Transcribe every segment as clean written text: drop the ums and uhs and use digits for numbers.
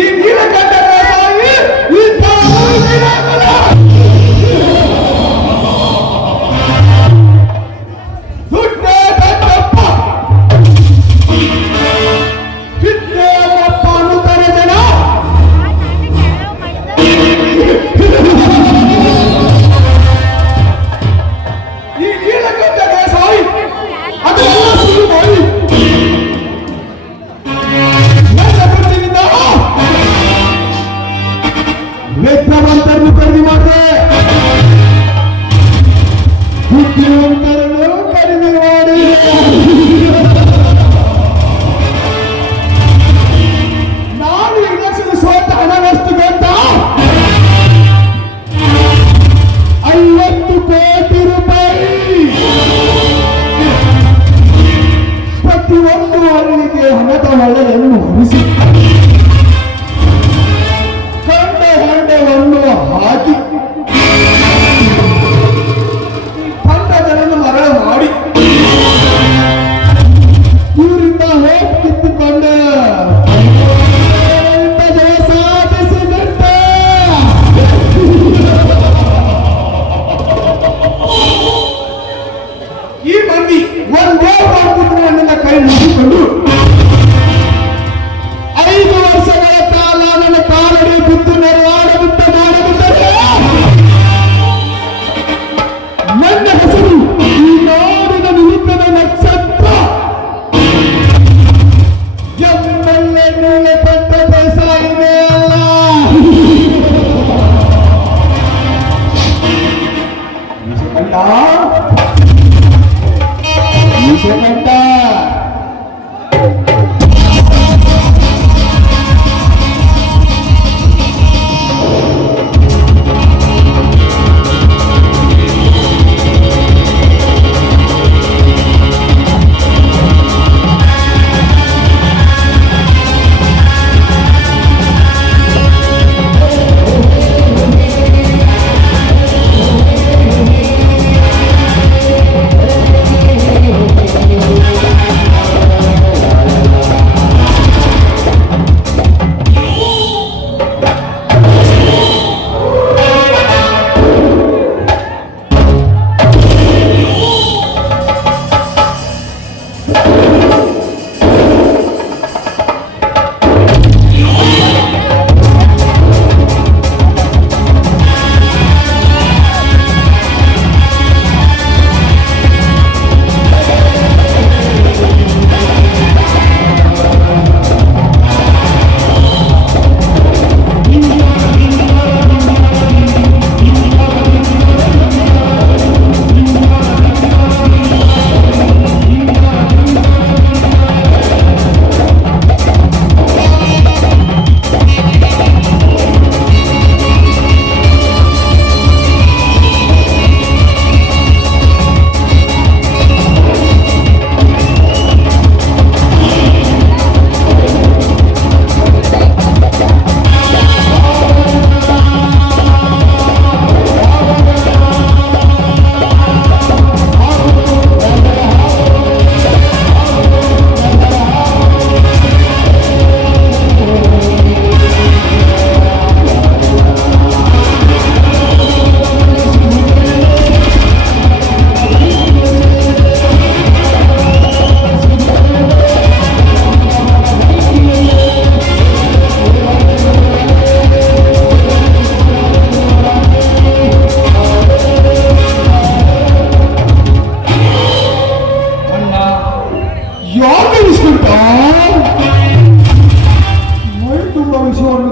ಈ ನೀಲಕಂಠ ದೇಸಾಯಿ ವಿದ್ಯಾವಂತರನ್ನು ಕಡಿಮೆ ಮಾಡಿದೆ, ಬುದ್ಧಿವಂತರನ್ನು ಕಡಿಮೆ ಮಾಡಿ ನಾನು ಎಲೆಕ್ಷನ್ ಸೋತ ಹಣವಷ್ಟು ಗೊತ್ತಾ? 50 ಕೋಟಿ ರೂಪಾಯಿ. ಪ್ರತಿಯೊಂದು ಹಳ್ಳಿಗೆ ಹಣದ ಹೊಳೆಯನ್ನು ಹರಿಸಿ ಹಾಕಿ ಪಂಡಗಳನ್ನು ಮರಳ ಮಾಡಿ ಇವರಿಂದ ಹೋಗಿ ಕಿತ್ತುಕೊಂಡೆ ಸಾಧಿಸಿದಂತ ಈ ಮಂದಿ ಒಂದೇ ನನ್ನ ಕೈ ಮುಗಿಕೊಂಡು 5 ವರ್ಷಗಳ ಕಾಲ ನನ್ನ ಕಾಲಡಿ ಬಿದ್ದು ನೆರವಾಡಬಿಟ್ಟು ಮಾಡಬಿಟ್ಟರೆ ನನ್ನ ಹೆಸರು ಈ ನಾಡಿನ ನಿಮಿತ್ತದ ನಕ್ಷತ್ರ ಎಮ್ಮೆಲ್ಲೆ ನೀಲಕಂಠ ದೇಸಾಯಿನೇ ಅಲ್ಲ. ನಿಶಕಂಠ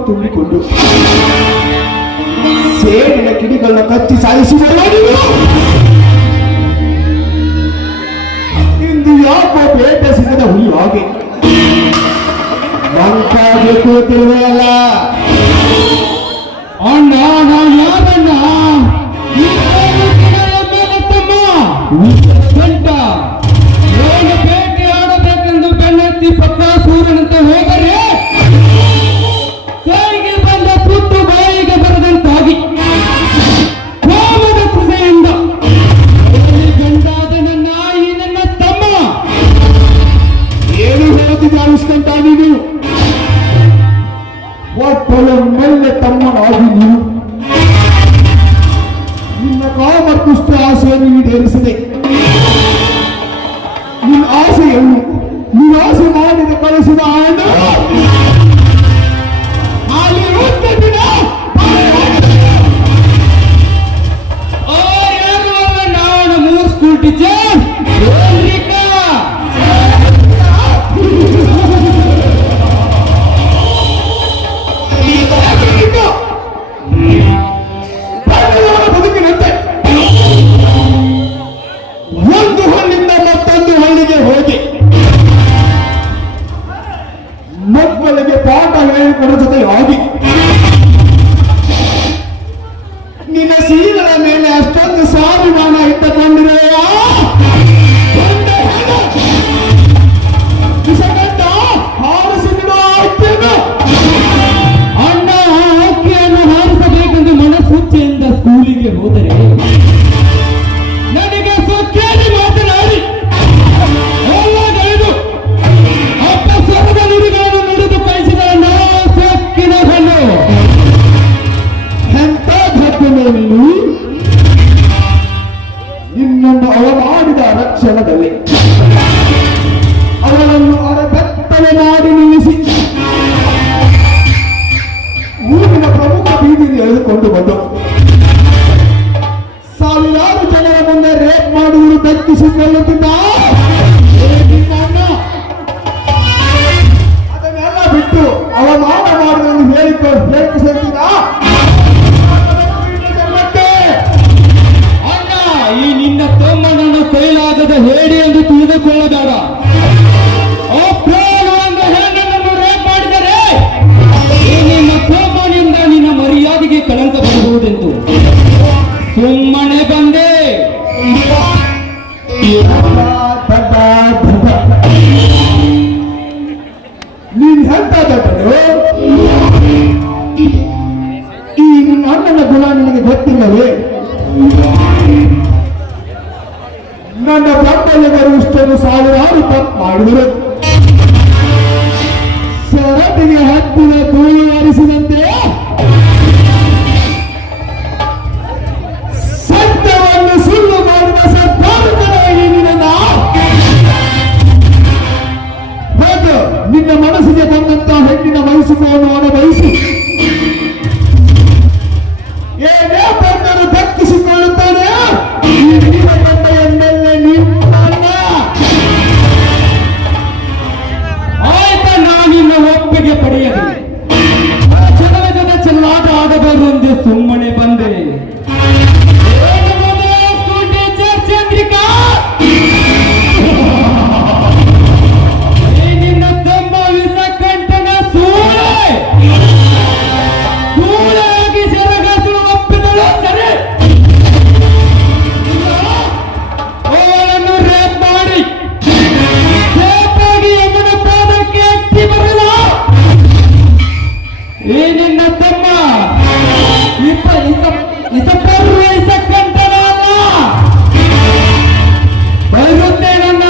ತುಂಬಿಕೊಂಡು ಸೇಡಿನ ಕಿಡಿಗಳನ್ನ ಕತ್ತಿ ಸಾಯಿಸಿದ ಇಂದು ಯಾಕೋ ಬೇಟೆ ಸಿಗದ ಹುಲಿ ಹಾಗೆ ಮಂಕಾಗೆ ಕೂತಿರುವೆಯಲ್ಲ. ಅಣ್ಣ ನಾನು ಯಾರಣ್ಣ? ಗಂಟ ಬೇಟೆ ಆಡಬೇಕೆಂದು ಬೆನ್ನತ್ತಿ ಪತ್ರ ಸೂರ್ಯನಂತೆ ಹೋದರೆ ಕೈಗೆ ಬಂದ ತುತ್ತು ಬಾಯಿಗೆ ಬರದಂತಾಗಿ ಕೋಮದ ಕೃಷೆಯಿಂದ ಗಂಡಾದ ನನ್ನ ಈ ನನ್ನ ತಮ್ಮ ಏನು ಹೇಳ್ತಿದ್ದ ಅನಿಸ್ಕೊಂತ ನೀನು ಕೊಳಮೆಲ್ಲೆ ತಮ್ಮನಾಗಿ ನೀನು ನಿನ್ನ ಕಾಮರ್ಕುಷ್ಟ ಆಸೆಯನ್ನು ಈಡೇರಿಸಿದೆ. ನಿನ್ನ ಆಸೆಯನ್ನು ನಿರಾಸೆ ಮಾಡಿದ ಕಳಿಸಿದ ಆಂಡ ನಾನು 3 ಸ್ಕೂಲ್ ಟೀಚರ್ ಬದುಕಿನಂತೆ ಒಂದು ಹಳ್ಳಿಯಿಂದ ಮತ್ತೊಂದು ಹಳ್ಳಿಗೆ ಹೋಗಿ ಮಕ್ಕಳಿಗೆ ಪಾಠ ಹೇಳಿಕೊಡೋ ಜೊತೆಯಾಗಿ ನಿನ್ನ ಸೀಗಳ ಮೇಲೆ ಅಷ್ಟೊಂದು ಸ್ವಾಭಿಮಾನ ಇಟ್ಟುಕೊಂಡಿರುವ ಹಾರಿಸಿ ಬಿಡುವ ಆಯ್ಕೆಯನ್ನು ಅಣ್ಣ ಆಕೆಯನ್ನು ಹಾರಿಸಬೇಕೆಂದು ಮನಸ್ಸುಚ್ಚೆಯಿಂದ ಸ್ಕೂಲಿಗೆ ಹೋದರೆ ನನಗೆ ಸೊಕ್ಕೇಳಿ ಮಾತನಾಡಿ ಎಲ್ಲಗೈದು ಅಪ್ಪ ಸ್ವರ್ಗ ನುಡಿಗಳನ್ನು ನುಡಿದು ಕಳಿಸಿದ ನಾವು ಸೊಕ್ಕಿನ ಹಣ್ಣು ಎಂತ ಘಟನೆ ನೀನು ನಿನ್ನನ್ನು ಅವಮಾಡಿದ ರಕ್ಷಣದಲ್ಲಿ ಅವಳನ್ನು ಅರಬೆತ್ತಲೆ ಮಾಡಿ ನಿಲ್ಲಿಸಿ ಊರಿನ ಪ್ರಮುಖ ಬೀದಿಗೆ ಎಳೆದುಕೊಂಡು ಬಂದು ಸಾವಿರಾರು ಜನರ ಮುಂದೆ ರೇಪ್ ಮಾಡುವುದು ದಕ್ಕಿಸಿಕೊಳ್ಳುತ್ತಿದ್ದ ನಿನ್ನ ಅಣ್ಣ ಅದನ್ನೆಲ್ಲ ಬಿಟ್ಟು ಅವಮಾನ ಮಾಡುವುದನ್ನು ಹೇಳಿಕೊಳ್ತಿದ್ದ ಅಣ್ಣ ಈ ನಿನ್ನ ತಮ್ಮನನ್ನು ಕೈಲಾಗದ ಹೇಳಿ ಎಂದು ತಿಳಿದುಕೊಳ್ಳಬೇಡ. ಒಂದು ಹೆಣ್ಣನ್ನು ರೇಪ್ ಮಾಡಿದರೆ ಈ ನಿನ್ನ ತಮ್ಮನಿಂದ ನಿನ್ನ ಮರ್ಯಾದೆಗೆ ಕಳಂಕ ಬರಬಹುದೆಂದು ಸುಮ್ಮನೆ ಬಂದೆ. ನೀನ್ ಎಂತ ದೊಡ್ಡನು? ಈ ನಿನ್ನ ಅಣ್ಣನ ಗುಣ ನಿನಗೆ ಗೊತ್ತಿಲ್ಲವೇ? ನನ್ನ ಬೆಂಬಲಿಗರು ಇಷ್ಟನ್ನು ಸಾವಿರಾರು ತಪ್ಪು ಮಾಡಿದರು. ಸರಟಿಗೆ ಹತ್ತಿರ ಧೂಳು ಹಾರಿಸಿದಂತೆ ಸತ್ಯವನ್ನು ಸುಳ್ಳು ಮಾಡಿದ ಸರ್ಕಾರಕರಾಗಿ ನಿನ್ನ ಹೋಗು, ನಿನ್ನ ಮನಸ್ಸಿಗೆ ಬಂದಂತ ಹೆಣ್ಣಿನ ವಯಸ್ಸುಗಳನ್ನು ಅನುಭವಿಸಿ ಏನೇ ಬಂದರೂ ದಕ್ಕಿಸಿಕೊಳ್ಳುತ್ತಾನೆ. ಈ ನೀಲಗಂಡೆಯನ್ನೆಲ್ಲ ನಿನ್ನ ಆಯ್ತಾ, ನಾನಿನ್ನ ಒಪ್ಪಿಗೆ ಪಡೆಯಲಿಲ್ಲ. ಜನರ ಜೊತೆ ಚೆಲ್ಲಾಟ ಆಡಬಹುದು ಎಂದು ಸುಮ್ಮನೆ ಬಂದೆ. ಚಂದ್ರಿಕಾ ನಿನ್ನ ತಮ್ಮ ವಿಸಕಂಠನ ಸೂಳೆ ಸೂಳೆಯಾಗಿ ಸೆರಗಾಸಲು ಒಪ್ಪಿದಳು ಸರಿ. ಅವಳನ್ನು ರೇಪ್ ಮಾಡಿ ಸೇಫಾಗಿ ಯಮನ ಪಾದಕ್ಕೆ ಅಟ್ಟಿ ಬರಲ. ಈ ನಿನ್ನ ತಮ್ಮ ಇಸಕಂಠನ ಅಲ್ಲ, ಬರುತ್ತೇನನ್ನ.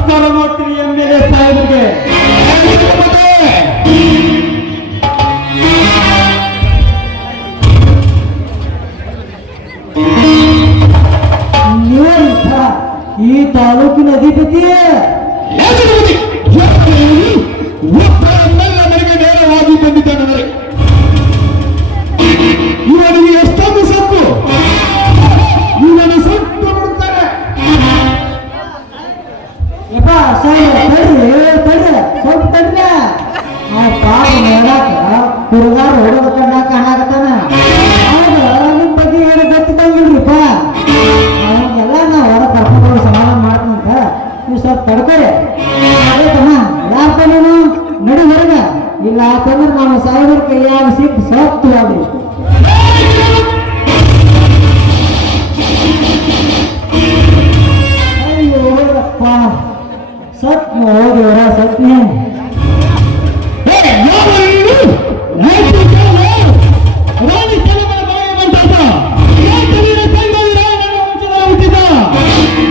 ನಮಸ್ಕಾರ ಮಾಡ್ತೀನಿ MLA ಸಾಹೇಬರಿಗೆ. ಈ ತಾಲೂಕಿನ ಅಧಿಪತಿ ಮನೆಗೆ ನೇರವಾಗಿ ಬಂದಿದ್ದಾನೆ. ಇವನಿಗೆ ಎಷ್ಟೊಂದು ಸತ್ತು ಇವನು ಸತ್ತು ಬಿಡ್ತಾರೆ. ಸ್ವಲ್ಪ ತಡ್ರ ಆ ಪಾಪ ನೋಡಾಕ ಹುಡುಗಾರ ಹೊಡೋದ ಕಣ್ಣಾಕ ಕಾಣಾಕತ್ತಾನ. ನಿಮ್ ಬಗ್ಗೆ ಏನು ಗೊತ್ತಿದ್ದಂಗಿಲ್ರಿಪ್ಪ. ಅವಾಗೆಲ್ಲ ನಾ ಹೊರ ಕರ್ಕೊಂಡು ಸಮಾಧಾನ ಮಾಡ್ತಂತ ನೀವು ಸ್ವಲ್ಪ ತಡ್ಕೊರಿ. ಆಯ್ತಮ್ಮ ಯಾಕ ನೀನು ನಡಿ ಹೊರಗ. ಇಲ್ಲ ಅಂತಂದ್ರೆ ನಾವು ಸಾವಿರ ಕೈಯಾಗ ಸಿಕ್ಕು ಸತ್ತು ಆಗ್ರಿ. ಅಯ್ಯೋಪ್ಪ ಸತ್ ಹೋಗಿವರ ಸತ್ನಿ. ರಾಣಿ ಚೆನ್ನಮ್ಮನ ಬಾಯಿಗೆ ಬಂತಾತ. ಯಾಕಂದ್ರೆ ಸಂಘದ ರಾಯಣ್ಣನ ವಂಶದ ಹುಟ್ಟಿದ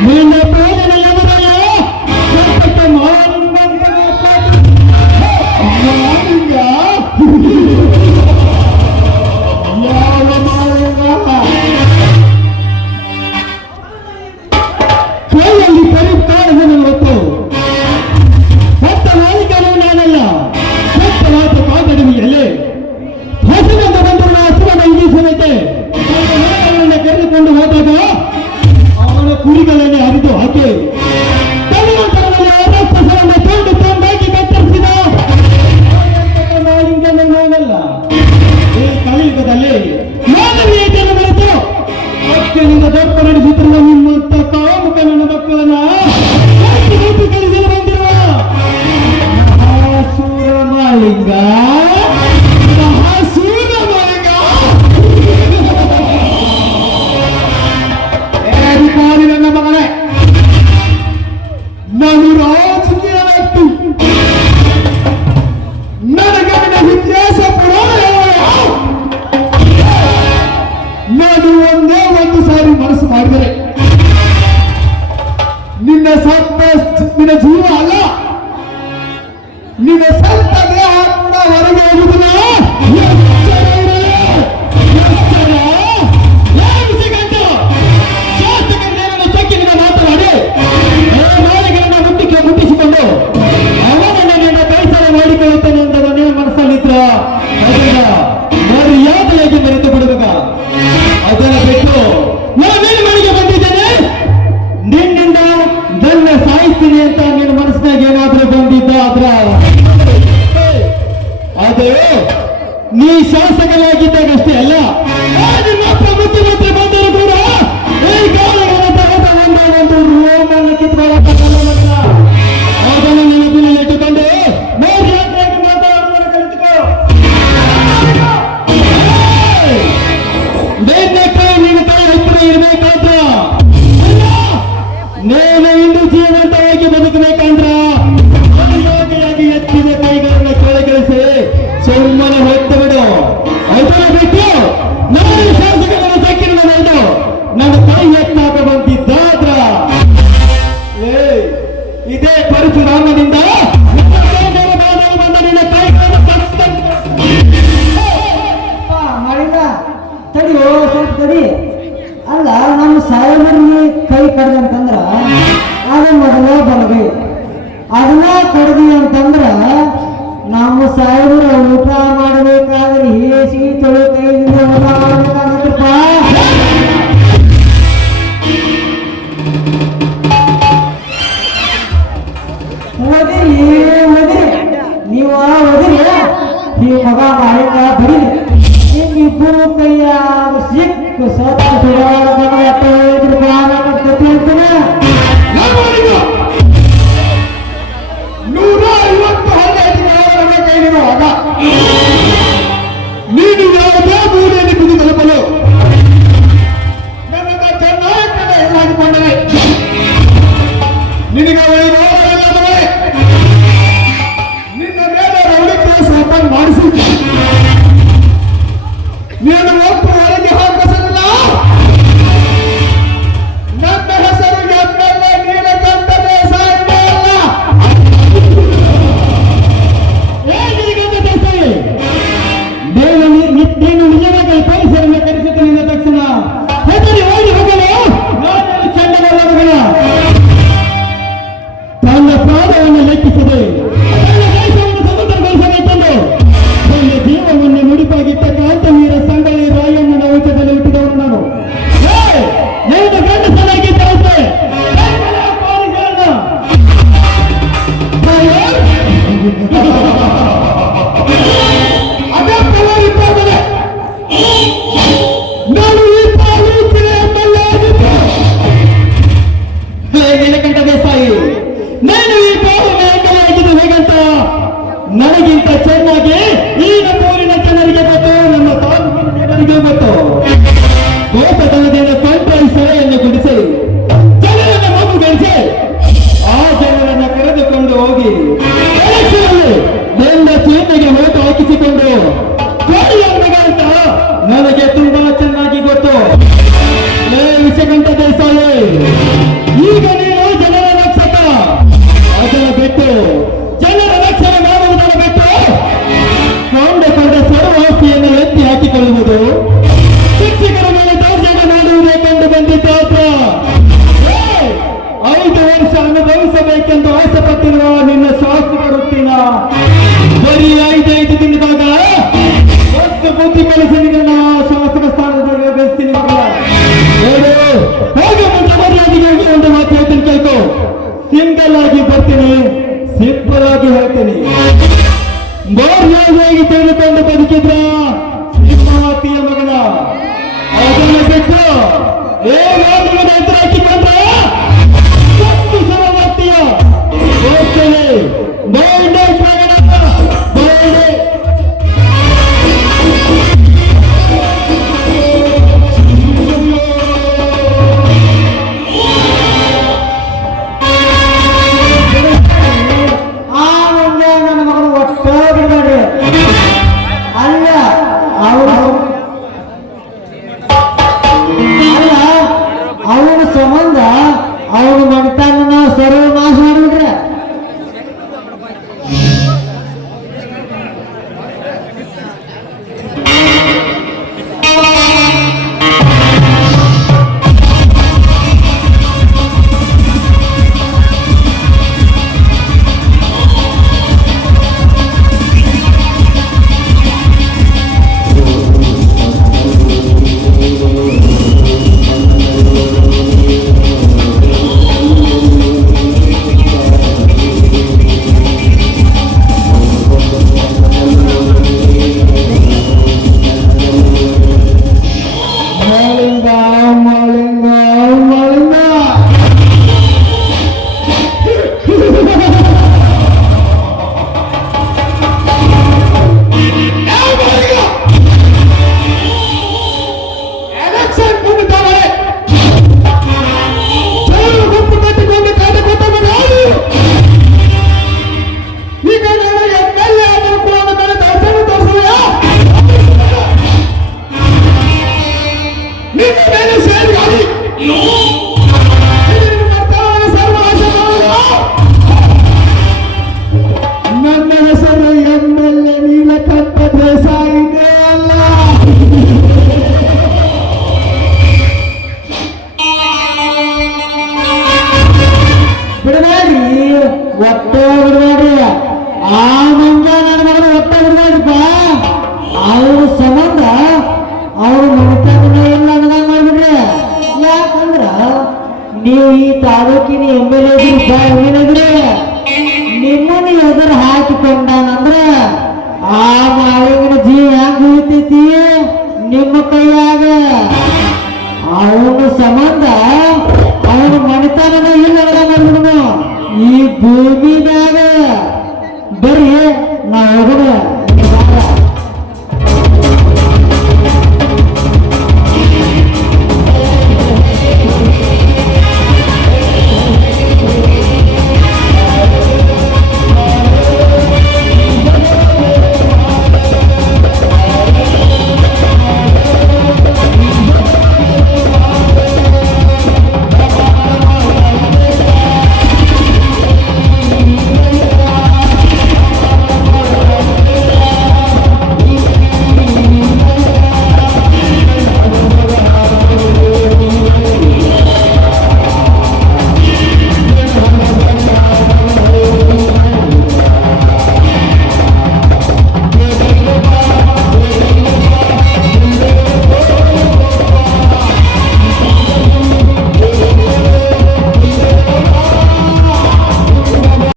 ನಿನ್ನ ಪೂಜನ ಯಮದಲ್ಲ ಸತ್ತಕ್ಕೆ ಮಾಲಿಂಗ ಯಾವ ಮಾಲಿಂಗ ಕೈಯಲ್ಲಿ ಕರೀತಾರೆ ಗೊತ್ತು. ಸತ್ತ ಮಾಲೀಕನು ನಾನಲ್ಲ. ಸತ್ತ ಮಾತು ಕಾಕಡಮಿಯಲ್ಲಿ ಹಸಿರಿಂದ ಬಂದಿರುವ ಹಸುವನ್ನು ಇಂಗಿಸಬೇಕೆ ಕರೆದುಕೊಂಡು ಹೋದಾಗ ಅವನ ಕುರಿಗಳನ್ನೇ ಹರಿದು ಹಾಕಿ ತದನಂತರದಲ್ಲಿ ರಕ್ತಸರನ್ನು ತೊಂದಾಗಿ ಕತ್ತರಿಸಿದ ಮಾಲಿಂಗನು ನಾನಲ್ಲ. ಈ ಕಲಿಯುಗದಲ್ಲಿ ಮಾನವೀಯತೆಯನ್ನು ಮರೆತು ಅತ್ಯಂತ ದಪ್ಪ ನಡೆಸುತ್ತಿರುವ ನಿಮ್ಮಂತ ಕಾಮುಕ ನನ್ನ ಮಕ್ಕಳನ್ನ ಕಲಿಸಲು ಬಂದಿರುವ ಮಹಾಸೂರ ಮಾಲಿಂಗ. ಮಹಾಸೂರ ಮಾಲಿಂಗ ಅಧಿಕಾರಿ ನನ್ನ ಮಗಳೇ, ನಾನು ರಾಜಕೀಯ ವ್ಯಕ್ತಿ. ನನಗೆ ನನ್ನ ಇತಿಹಾಸ ಪುರಾಣ ನಾನು ಒಂದೇ ಒಂದು ಸಾರಿ ಮನಸ್ಸು ಮಾಡಿದರೆ ನಿನ್ನ ನಿನ್ನ ಜೀವ ಅಲ್ಲ, ನಿನ್ನ ಸ್ವಂತ ದೇಹ ಕೂಡ ಹೊರಗೆ ಹೋಗುವುದಿಲ್ಲ. ಮಾತನಾಡಿ ಮಾಲಿಕರನ್ನ ಮುಟ್ಟಿಸಿಕೊಂಡು ಅವನನ್ನು ನಿನ್ನ ಕೈಸಲ ಮಾಡಿಕೊಳ್ಳುತ್ತಾನೆ ಅಂತ ನನ್ನ ಮನಸ್ಸಲ್ಲಿದ್ರ ಮರ್ಯಾದೆಯಾಗಿ ಮರೆತು ಬಿಡಬೇಕ. ಅದನ್ನ ಬಿಟ್ಟು ನಾನೇನು ಮನೆಗೆ ಬಂದಿದ್ದೇನೆ, ನಿನ್ನಿಂದ ನನ್ನ ಸಾಯಿಸ್ತೀನಿ ಅಂತ ನಿನ್ನ ಮನಸ್ಸಿನಾಗ ಏನಾದ್ರೂ ಬಂದಿದ್ದ ಆದ್ರ ಅದು ನೀ ಶಾಸಕರಾಗಿದ್ದಾಗಷ್ಟೇ ಅಲ್ಲ, ನಿಮ್ಮ ಮುಖ್ಯಮಂತ್ರಿ ಬಂದರೂ ಕೂಡ ಈ ಕಾಲಗಳ ತಗದ ಒಂದು ರೋಮನ್ನು ಕಿತ್ಕೊಳ್ಳೋಕ್ಕಾಗಲ್ಲ. ಅದನ್ನು ನೆನಪಿನಲ್ಲಿ ಇಟ್ಟುಕೊಂಡು ಮರ್ಯಾದೆಯಾಗಿ ಮಾತಾಡುವುದನ್ನು ಕಲಿತುಕೋ. ನಿನ್ನ ಕೈ ಹತ್ತಿರ ಇರಬೇಕಾದ್ರ ನೀನು ಇಂದು ಜೀವಂತವಾಗಿ ಬದುಕಬೇಕಂದ್ರ ಯೋಗಿಯಾಗಿ ಎತ್ತಿದ ಕೈಗಳನ್ನು ಕೆಳಗಿಳಿಸಿ ಸುಮ್ಮನೆ ಹೊತ್ತು ಬಿಡು. ಅದನ್ನು ಬಿಟ್ಟು ನಾನು ಶಾಸಕರ ಸಕ್ಕಿನ ನಡೆದು ನನ್ನ ಕೈ ಎತ್ತಾಕ ಬಂದಿದ್ದಾದ್ರ ಇದೇ ಪರಶುರಾಮನಿಂದ ಬಂದ ನಿನ್ನ ಕೈಗಳನ್ನು ತಡಿಯೋ ಸ್ವಲ್ಪ ತಡಿ. ಅಲ್ಲ ನಮ್ಮ ಸಾಹೇಬರಿಗೆ ಕೈ ಕಡ್ದಂತಂದ್ರ ಅದ ಮೊದಲ ಬಲಗೈ. ಅದನ್ನ ಕಡ್ದಿ ಅಂತಂದ್ರ ನಮ್ಮ ಸಾಹೇಬರು ಊಟ ಮಾಡಬೇಕಾದ್ರೆ ಹೇಸಿ ತೊಳೆ ಕೈದಿಂದ ಊಟ ಮಾಡಬೇಕಾಗತ್ತಪ್ಪ. ಓದಿರಿ ನೀವು ಓದಿರಿ. ಈ ಮಗ ಮಾಲಿಕ ಬರೀ ನಿಮ್ಮಿಬ್ಬರು ಕೈಯಾಗ ಸಿಕ್ಕು ಸತ್ತ ನೀನು ಯಾವುದೇ ಮೂಲೆಯಲ್ಲಿ ಬಿದ್ದು ತಲುಪಲು ನನ್ನ ಕರ್ನಾಟಕ ಎಲ್ಲಾಗಿಕೊಂಡರೆ ನಿನಗೆ ನಿನ್ನ ಮೇಲೆ ರೌಡಿ ಕೇಸ್ ಓಪನ್ ಮಾಡಿಸಿ ನೀನು ಒಟ್ಟು ಹೊರಗೆ ಹಾಕಿಸಲಿಲ್ಲ. ನನ್ನ ಹೆಸರು MLA ನೀಲಕಂಠ ದೇಸಾಯಿ ಅಲ್ಲ. ಅದೇ ಪಲಾರಿದ್ದಾರೆ. ನಾನು ಈ ತಾಲೂಕಿನ MLA ಆಗಿದ್ದು. ಹೇ ನೀಲಕಂಠ ದೇಸಾಯಿ, ನಾನು ಈ ಬಾರಿನ MLA ಆಗಿದ್ದು ಹೇಗಂತ ನನಗಿಂತ ಚೆನ್ನಾಗಿ ಈ ನಮ್ಮೂರಿನ ಜನರಿಗೆ ಗೊತ್ತು, ನಮ್ಮ ತಾಲೂಕಿನ ಜನರಿಗೆ ಗೊತ್ತು. ಕೋಪದಲ್ಲದೇನು ಕಂಟ್ರೋಲ್ ಸೆರೆಯನ್ನು ಗುಡಿಸಿ ಜನರನ್ನ ಮಗುಗಳಿಸಿ ಆ ಜನರನ್ನ ಕರೆದುಕೊಂಡು ಹೋಗಿ ಎಲೆಕ್ಷನ್ನಲ್ಲಿ ಎಲ್ಲ ಚೇತನೆಗೆ ಓಟು ಹಾಕಿಸಿಕೊಂಡು ಕೋಡಿಯನ್ನಗಂತ ನನಗೆ ತುಂಬಾ ಚೆನ್ನಾಗಿ ಗೊತ್ತು. ವಿಷಗಂಠ ದೇಸಾಯಿ, ಈಗ ನೀನು ಜನರ ರಕ್ಷಕ, ಅದರ ಬಿಟ್ಟು ಜನರ ರಕ್ಷಣೆ ಮಾಡುವುದರ ಬಿಟ್ಟು ಕೊಂಡ ಸರ್ವ ಆಸ್ತಿಯನ್ನು ಎತ್ತಿ ಹಾಕಿಕೊಳ್ಳುವುದು, ಶಿಕ್ಷಕರ ಮೇಲೆ ದೌರ್ಜನ್ಯ ಮಾಡುವುದೇ ಕಂಡು ಬಂದಿದ್ದಾತ. 5 ವರ್ಷ ಅನುಭವಿಸಬೇಕೆಂದು ಆಸೆ ಪಟ್ಟಿರುವ ನಿನ್ನ ಶಾಸಕ ವೃತ್ತಿನ ಬರೀ 5 ದಿನದಾಗ ಒಟ್ಟು ಬುದ್ಧಿ ಕಲಿಸಿ ನಿನ್ನ ಶಾಸಕ ಸ್ಥಾನದಲ್ಲಿ ಬೆಳೆಸ್ತೀನಿ. ಹೋಗಿ ಮುಂಚೆ ಮರ್ಯಾದೆಗೆ ಒಂದು ಮಾತು ಹೇಳ್ತೀನಿ ಕೇಳ್ಕೊ. ಸಿಂಗಲ್ ಆಗಿ ಬರ್ತೀನಿ, ಸಿಂಪಲ್ ಆಗಿ ಹೇಳ್ತೀನಿ. ಗೌರ್ಯಾಗಿ ತೆಗೆದುಕೊಂಡು ಬದುಕಿದ್ರ ಸಿಂಹವತಿಯ ಮಗನ, ಅದನ್ನು ಬಿಟ್ಟು ಏನಾದ್ರೂ ಎದುರು ಹಾಕಿಕೊಂಡ್ರ ಸಿಂಹವತಿಯ ಹೋಗ್ತೇನೆ. ಬೈಡೆ ಮಗನ ಬೈಡೆ. ಆ ಮುಂದೆ ನನ್ನ ಮಗನು ಒಟ್ಟು ಬಿಡಬೇಡಿ. ಅಲ್ಲ ಅವನ ಸಂಬಂಧ ಅವನು ಮಣಿತಾನ ನಾವು ಸರ್ವ ನಾಶ ಮಾಡಿಬಿಟ್ರೆ ನನ್ನ ಹೆಸರು MLA ನೀಲಕಂಠ ದೇಸಾಯಿ ಅಲ್ಲ. ಬಿಡಬೇಡ್ರಿ, ಒಟ್ಟೆ ಬಿಡಬೇಡ್ರಿ. ಆ ಮಂಜ ನನ್ನ ಮಗನ ಒಟ್ಟೆ ಬಿಡಬೇಡ್ರಿಪ್ಪ. ಅವ್ರ ಸಂಬಂಧ ಅವ್ರ ಮನೆತನ ಇಲ್ಲ ಅನ್ನೋದಾಗ ಮಾಡ್ಬಿಡ್ರಿ. ಯಾಕಂದ್ರ ನೀವು ಈ ತಾಲೂಕಿನ MLA ಏನಿದ್ರಿ, ನಿಮ್ಮನ್ನು ಎದುರು ಹಾಕಿಕೊಂಡಾನಂದ್ರ ಆ ಮಾಳಿಗನ ಜೀವ ಹೆಂಗ್ ಉಳಿತೈತಿ ನಿಮ್ಮ ಕೈಯಾಗ. ಅವನ ಸಂಬಂಧ ಅವನ ಮನೆತನ ಇಲ್ಲ ಮಾಡ್ಬಿಡ್ನು. ಈ ಭೂಮಿನ